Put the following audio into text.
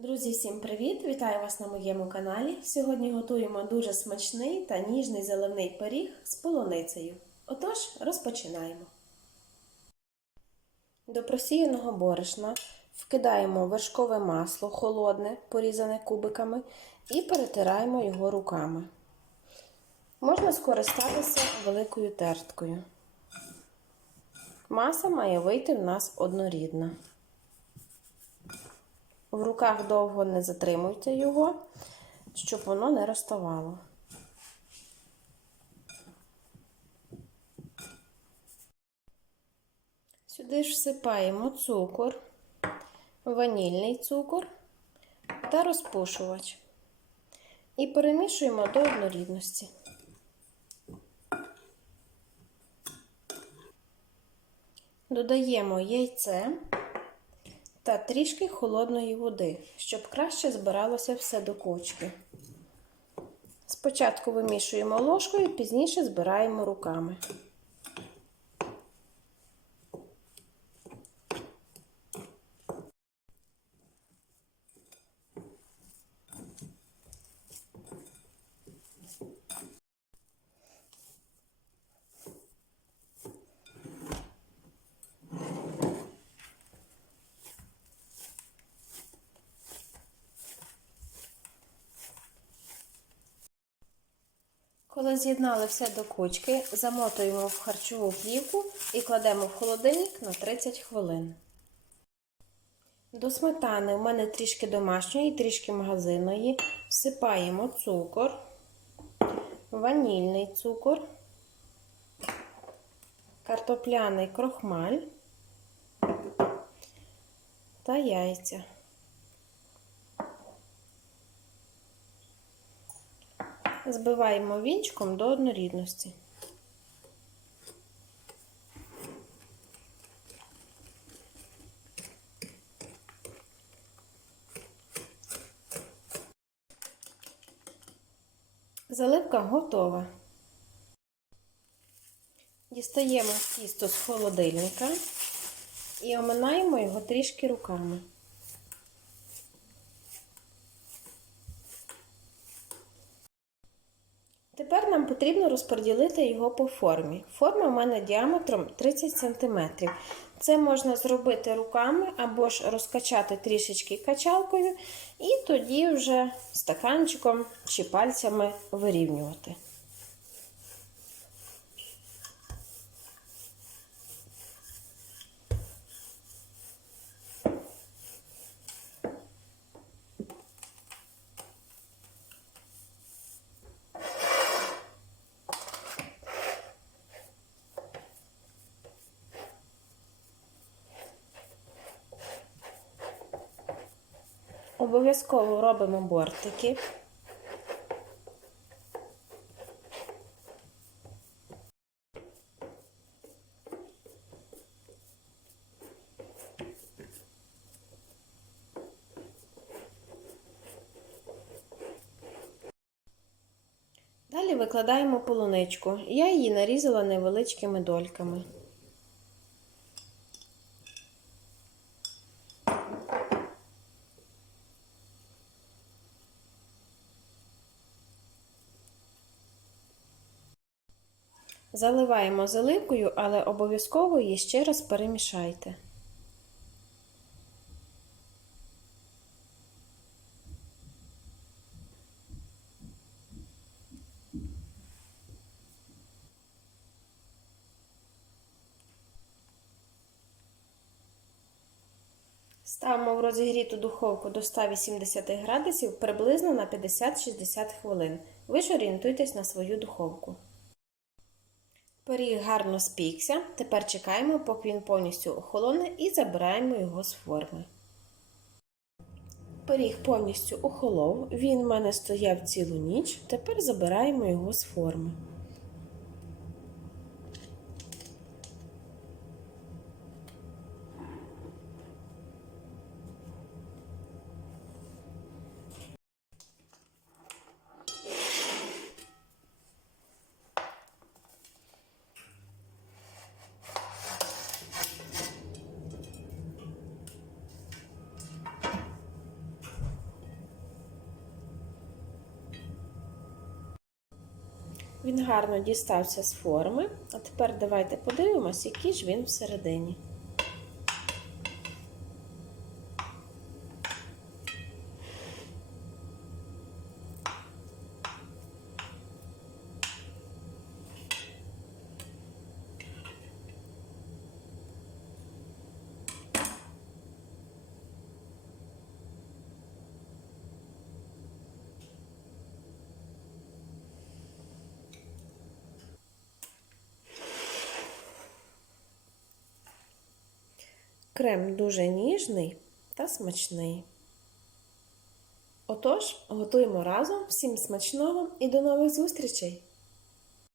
Друзі, всім привіт! Вітаю вас на моєму каналі. Сьогодні готуємо дуже смачний та ніжний заливний пиріг з полуницею. Отож, розпочинаємо. До просіяного борошна вкидаємо вершкове масло холодне, порізане кубиками, і перетираємо його руками. Можна скористатися великою терткою. Маса має вийти в нас однорідна. В руках довго не затримуйте його, щоб воно не розставало. Сюди ж всипаємо цукор, ванільний цукор та розпушувач. І перемішуємо до однорідності. Додаємо яйце та трішки холодної води, щоб краще збиралося все до кучки. Спочатку вимішуємо ложкою, пізніше збираємо руками. Коли з'єднали все до кучки, замотуємо в харчову плівку і кладемо в холодильник на 30 хвилин. До сметани у мене трішки домашньої, трішки магазинної. Всипаємо цукор, ванільний цукор, картопляний крохмаль та яйця. Збиваємо вінчиком до однорідності. Заливка готова. Дістаємо тісто з холодильника і оминаємо його трішки руками. Тепер нам потрібно розподілити його по формі. Форма в мене діаметром 30 см. Це можна зробити руками або ж розкачати трішечки качалкою, і тоді вже стаканчиком чи пальцями вирівнювати. Обов'язково робимо бортики. Далі викладаємо полуничку. Я її нарізала невеличкими дольками. Заливаємо заливкою, але обов'язково її ще раз перемішайте. Ставимо в розігріту духовку до 180 градусів приблизно на 50-60 хвилин. Ви ж орієнтуйтесь на свою духовку. Пиріг гарно спікся. Тепер чекаємо, поки він повністю охолоне, і забираємо його з форми. Пиріг повністю охолов, він в мене стояв цілу ніч. Тепер забираємо його з форми. Він гарно дістався з форми. А тепер давайте подивимось, який ж він всередині. Крем дуже ніжний та смачний. Отож, готуємо разом. Всім смачного і до нових зустрічей!